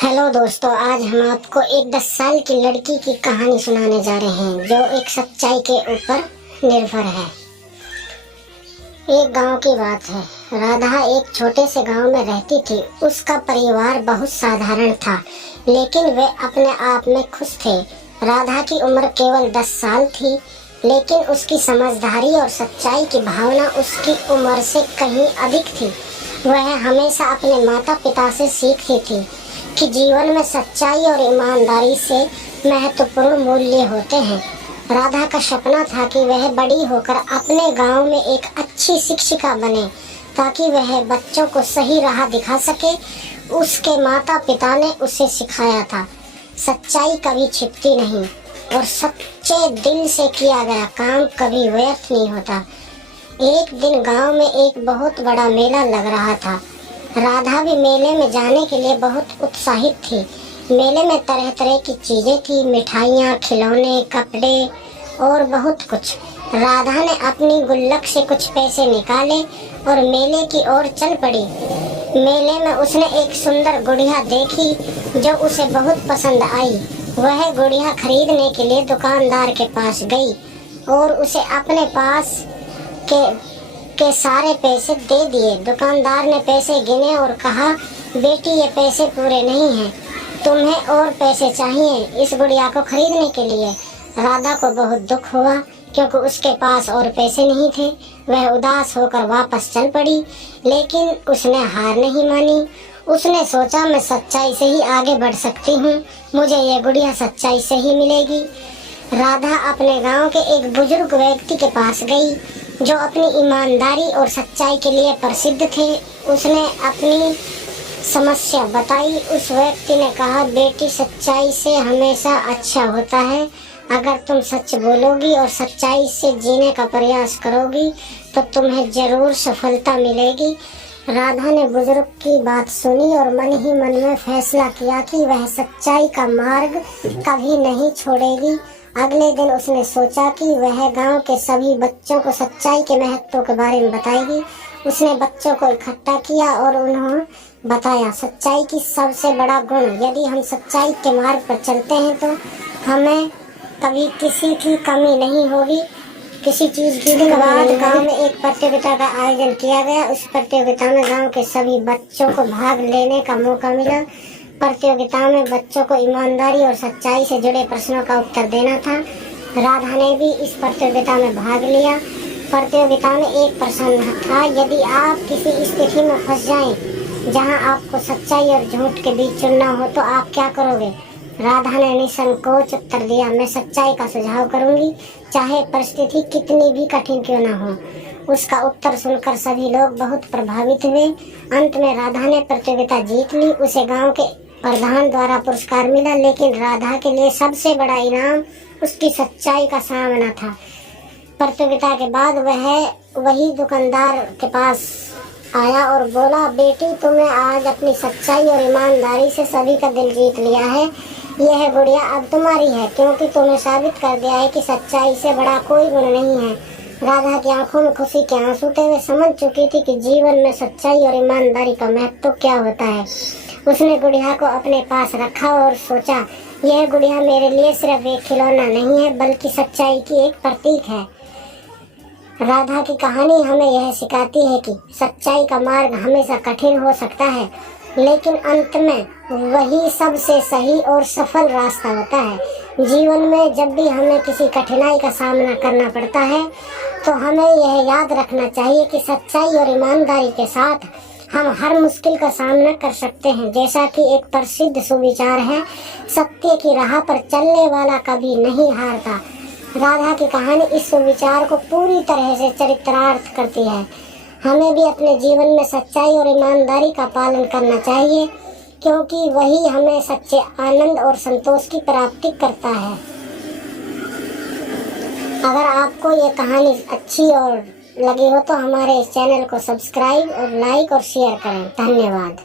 Hello दोस्तों, आज हम आपको एक 10 साल की लड़की की कहानी सुनाने जा रहे हैं जो एक सच्चाई के ऊपर निर्भर है। एक गांव की बात है। राधा एक छोटे से गांव में रहती थी। उसका परिवार बहुत साधारण था, लेकिन वे अपने आप में खुश थे। राधा की उम्र केवल 10 साल थी, लेकिन उसकी समझदारी और सच्चाई की भावना उसकी उम्र से कहीं अधिक थी। वह हमेशा अपने माता पिता से सीखती थी कि जीवन में सच्चाई और ईमानदारी से महत्वपूर्ण मूल्य होते हैं। राधा का सपना था कि वह बड़ी होकर अपने गांव में एक अच्छी शिक्षिका बने, ताकि वह बच्चों को सही राह दिखा सके। उसके माता पिता ने उसे सिखाया था, सच्चाई कभी छिपती नहीं और सच्चे दिल से किया गया काम कभी व्यर्थ नहीं होता। एक दिन गांव में एक बहुत बड़ा मेला लग रहा था। राधा भी मेले में जाने के लिए बहुत उत्साहित थी। मेले में तरह तरह की चीजें थी, मिठाइयाँ, खिलौने, कपड़े और बहुत कुछ। राधा ने अपनी गुल्लक से कुछ पैसे निकाले और मेले की ओर चल पड़ी। मेले में उसने एक सुंदर गुड़िया देखी जो उसे बहुत पसंद आई। वह गुड़िया खरीदने के लिए दुकानदार के पास गई और उसे अपने पास के सारे पैसे दे दिए। दुकानदार ने पैसे गिने और कहा, बेटी ये पैसे पूरे नहीं हैं, तुम्हें और पैसे चाहिए इस गुड़िया को खरीदने के लिए। राधा को बहुत दुख हुआ क्योंकि उसके पास और पैसे नहीं थे। वह उदास होकर वापस चल पड़ी, लेकिन उसने हार नहीं मानी। उसने सोचा, मैं सच्चाई से ही आगे बढ़ सकती हूँ, मुझे ये गुड़िया सच्चाई से ही मिलेगी। राधा अपने गांव के एक बुजुर्ग व्यक्ति के पास गई जो अपनी ईमानदारी और सच्चाई के लिए प्रसिद्ध थे। उसने अपनी समस्या बताई। उस व्यक्ति ने कहा, बेटी सच्चाई से हमेशा अच्छा होता है। अगर तुम सच बोलोगी और सच्चाई से जीने का प्रयास करोगी तो तुम्हें जरूर सफलता मिलेगी। राधा ने बुजुर्ग की बात सुनी और मन ही मन में फैसला किया कि वह सच्चाई का मार्ग कभी नहीं छोड़ेगी। अगले दिन उसने सोचा कि वह गांव के सभी बच्चों को सच्चाई के महत्व के बारे में बताएगी। उसने बच्चों को इकट्ठा किया और उन्हें बताया, सच्चाई की सबसे बड़ा गुण, यदि हम सच्चाई के मार्ग पर चलते हैं तो हमें कभी किसी की कमी नहीं होगी, किसी चीज की। दिन बाद गांव में एक प्रतियोगिता का आयोजन किया गया। उस प्रतियोगिता में गांव के सभी बच्चों को भाग लेने का मौका मिला। प्रतियोगिता में बच्चों को ईमानदारी और सच्चाई से जुड़े प्रश्नों का उत्तर देना था। राधा ने भी इस प्रतियोगिता में भाग लिया। प्रतियोगिता में एक प्रश्न था, यदि आप किसी स्थिति में फंस जाएं जहां आपको सच्चाई और झूठ के बीच चुनना हो तो आप क्या करोगे? राधा ने निसंकोच उत्तर दिया, मैं सच्चाई का सुझाव करूंगी, चाहे परिस्थिति कितनी भी कठिन क्यों न हो। उसका उत्तर सुनकर सभी लोग बहुत प्रभावित हुए। अंत में राधा ने प्रतियोगिता जीत ली। उसे गांव के प्रधान द्वारा पुरस्कार मिला, लेकिन राधा के लिए सबसे बड़ा इनाम उसकी सच्चाई का सामना था। प्रतियोगिता के बाद वह वही दुकानदार के पास आया और बोला, बेटी तुमने आज अपनी सच्चाई और ईमानदारी से सभी का दिल जीत लिया है। यह गुड़िया अब तुम्हारी है, क्योंकि तुमने साबित कर दिया है कि सच्चाई से बड़ा कोई गुण नहीं है। राधा की आंखों में खुशी के आंसू थे। वे समझ चुकी थी कि जीवन में सच्चाई और ईमानदारी का महत्व क्या होता है। उसने गुड़िया को अपने पास रखा और सोचा, यह गुड़िया मेरे लिए सिर्फ एक खिलौना नहीं है, बल्कि सच्चाई की एक प्रतीक है। राधा की कहानी हमें यह सिखाती है कि सच्चाई का मार्ग हमेशा कठिन हो सकता है, लेकिन अंत में वही सबसे सही और सफल रास्ता होता है। जीवन में जब भी हमें किसी कठिनाई का सामना करना पड़ता है तो हमें यह याद रखना चाहिए कि सच्चाई और ईमानदारी के साथ हम हर मुश्किल का सामना कर सकते हैं। जैसा कि एक प्रसिद्ध सुविचार है, सत्य की राह पर चलने वाला कभी नहीं हारता। राधा की कहानी इस सुविचार को पूरी तरह से चरितार्थ करती है। हमें भी अपने जीवन में सच्चाई और ईमानदारी का पालन करना चाहिए, क्योंकि वही हमें सच्चे आनंद और संतोष की प्राप्ति करता है। अगर आपको ये कहानी अच्छी और लगी हो तो हमारे इस चैनल को सब्सक्राइब और लाइक और शेयर करें। धन्यवाद।